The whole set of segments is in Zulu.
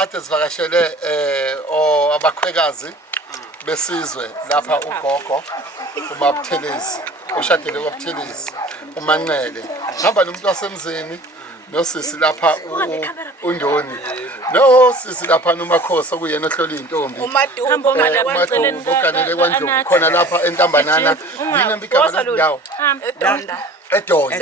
ade sivakashele abakhwekazi besizwe lapha ugogo uMabuthelezi oshadele kwaButhelezi uManqele ngihamba nomuntu wasemzini nosisi lapha uNdoni nosisi lapha noMakhosi okuyena ohlola intombi uMadumbo uganele kwaNdlovu khona lapha eNtambanana yini mbigama lendawo Edonda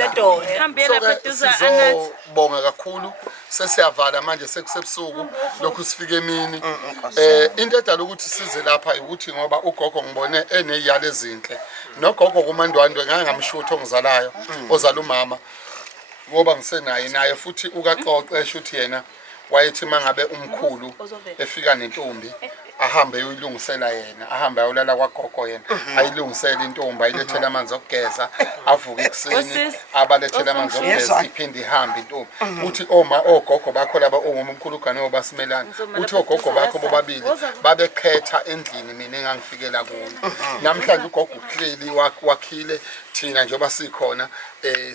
sizobonga kakhulu sesiyavala manje sekusebusuku lokhu sifike emini into edala ukuthi size lapha ukuthi ngoba ugogo ngibone eneyiyalo ezinhle nogogo kuMandwandwe ngangamshutho ongizalayo ozala umama ngoba ngisenaye naye futhi ukaXoxe ukuthi yena wayethi mangabe umkhulu efika nentombi ahambe uyilungisela yena ahambe ayolala kwagogo yena ayilungisela intombi ayilethela amanzi okugeza avuke ekseni abalethela amanzi okugeza iphinde ihambe intombi uthi ogogo bakho laba omkhulu ugane obasimelana uthi ogogo bakho bobabili babekhetha endlini mina engangifikela kuyo namhlanje ugogo uhleli wakhile thina njengoba sikhona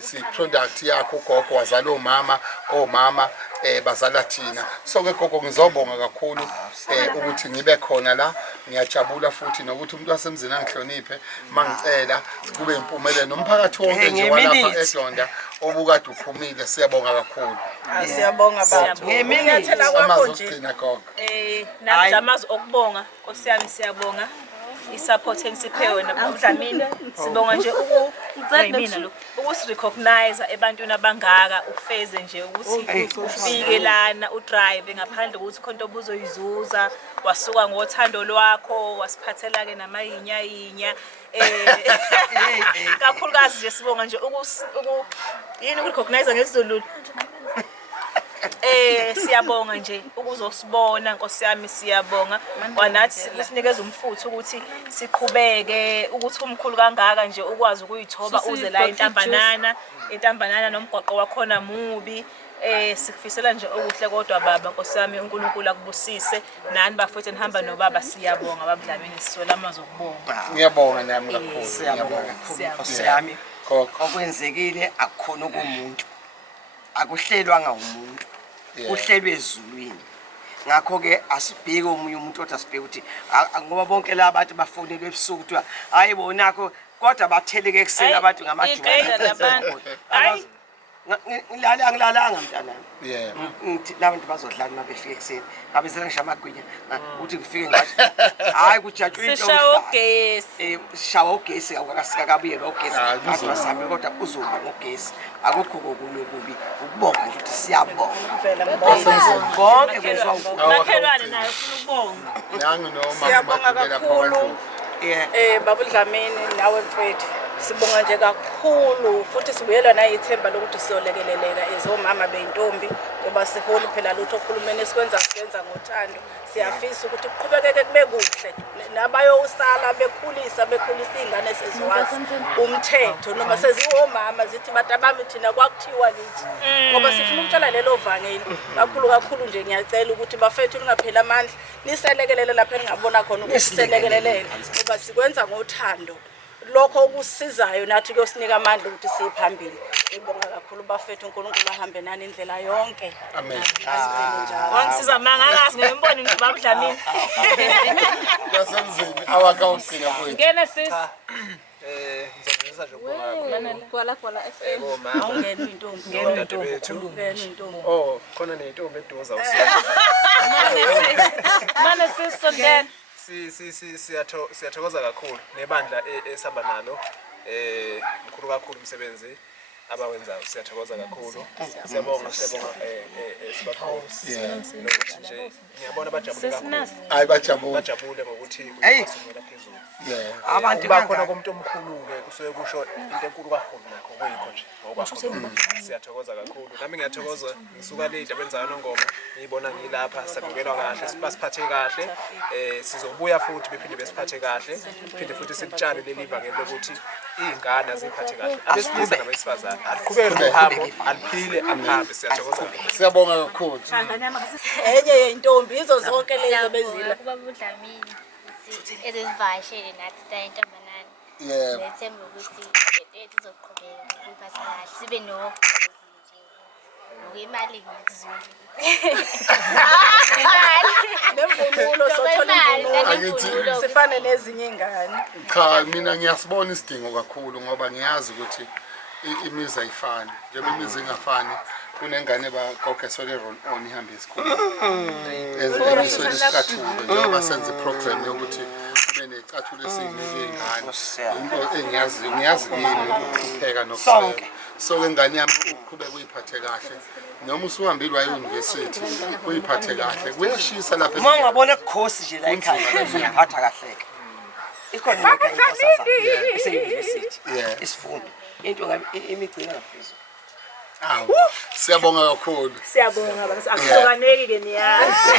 si product yakho ugogo wazala omama bazala thina so ke gogo ngizobonga kakhulu ukuthi ngibe khona la ngiyajabula futhi nokuthi umuntu wasemzini angihloniphe mangicela kube impumelelo nomphakathi wonke nje walapha eDonda obukade uphumile siyabonga kakhulu siyabonga baba ngeminyathela kwakho nje namjamazi okubonga nkosiyami siyabonga isupport engisiphe wena uDlamini sibonga nje mina lo ukusirecognize ebantwini abangaka ufeze nje ukuthi ufike lana udrive ngaphandle ukuthi khonto obuzoyizuza wasuka ngothando lwakho wasiphathela ke namayinya kakhulukazi nje sibonga nje yini ukurecognize ngesiZulu siyabonga nje ukuzosibona nkosiyami siyabonga wanathi isinikeza umfutho ukuthi siqhubeke ukuthi umkhulu kangaka nje ukwazi ukuyithoba uze la eNtambanana nomgwaqo wakhona mubi sikufisela nje okuhle kodwa baba nkosiyami uNkulunkulu akubusise nani bafethu nihamba nobaba siyabonga babuDlamini siswela amazwi okubonga ngiyabonga nami kakhulu siyabonga nkosiyami okwenzekile akukhona kumuntu akuhlelwanga umuntu kuhlelwe ezulwini ngakho ke asibheke omunye umuntu kodwa sibheke ukuthi ngoba bonke laba abantu bafonelwe ebusuku kuthiwa hayi bonakho kodwa batheleke ekseni abantu ngamajwayi ngilalanga mntanami ngithi labantu bazodlala uma befika ekseni ngabe sengisha amagwinya ukuthi ngifike ngathi hayi kujatshwe into shawa ugesi akakabuyelwa ugesi abantu basabe kodwa uzoba ngogesi akukho kokulokubi ukubonga nje ukuthi siyabonga konke kwenziwa makhelwane naye ufuna ukubonga nangu noma siyabonga kakhulu babuDlamini nawe mfethu sibonga nje kakhulu futhi sibuyela nayithemba lokuthi siyolekeleleka ezomama beyintombi ngoba siholi phela lutho okhulumeni esikwenza ngothando siyafisa ukuthi kuqhubekeke kube kuhle nabayosala bekhulisa ingane seziwazi umthetho noma seziwomama zithi batabami thina kwakuthiwa lithi ngoba sifuna ukutshela lelo vangeli kakhulu nje ngiyacela ukuthi bafethu lingaphela amandla niselekelele lapha engabona khona ukuthi siselekelelele ngoba sikwenza ngothando lokho okusizayo nathi kuyosinika amandla ukuthi siphambili ngibonga kakhulu bafethu uNkulunkulu ahambe nani indlela yonke amen wangisiza mangakazi ngemboni babuDlamini basemzini awakawugcina kwethu ngene sis ngizobonisa nje ukubonga kwala FM awungena intombi oh khona nentombi eduza mana sis so then siyathokoza kakhulu nebandla esihamba nalo mkhulu kakhulu umsebenzi abawenzayo siyathokoza kakhulu siyabonga sibakhulu nokuthi nje ngiyabona bajabule kakhulu hayi bajabule ngokuthi usimela phezulu abantu bakhona komuntu omkhulu ke kusuke kusho into enkulu kakhulu nakho kuyikho nje ngoba siyathokoza kakhulu nami ngiyathokoza ngisuka late abenzayo nongoma ngiyibona ngilapha sabukelwa kahle siphathe kahle sizobuya futhi bephinde besiphathe kahle phinde futhi sikutshale leli vangeli lokuthi izingane aziphathe kahle abesilisa nabesifazane aqhubeke nohambo aliphile ahambe siyathokoza siyabonga kakhulu enye yentombi izo zonke lezo bezila babuDlamini ezivashele nathi la eNtambanana nethemba ukuthi izoqhubeka ukuphatha kahle sibe nogqozi nje imali ngizulu ngithi sifane nezinye ingane. cha mina ngiyasibona isidingo kakhulu ngoba ngiyazi ukuthi imizi ayifani njengoba imizi ingafani kunengane bagogo esole roll on ihambe esikhulu emisweni isicathulo njengoba senze program yokuthi kube necathulo esiyinika ingane into ngiyazi kimi ukupheka nokupheka so ingane yami uqhubeka uyiphathe kahle noma usuhambile waye university uyiphathe kahle kuyashisa lapha uma ungabona kukhosi nje la ekhaya uziphatha kahle ke ikhona ese-university isifundo into ngabe imigcina ngaphezulu siyabonga kakhulu siyabonga akuhlukaneki ke niyazi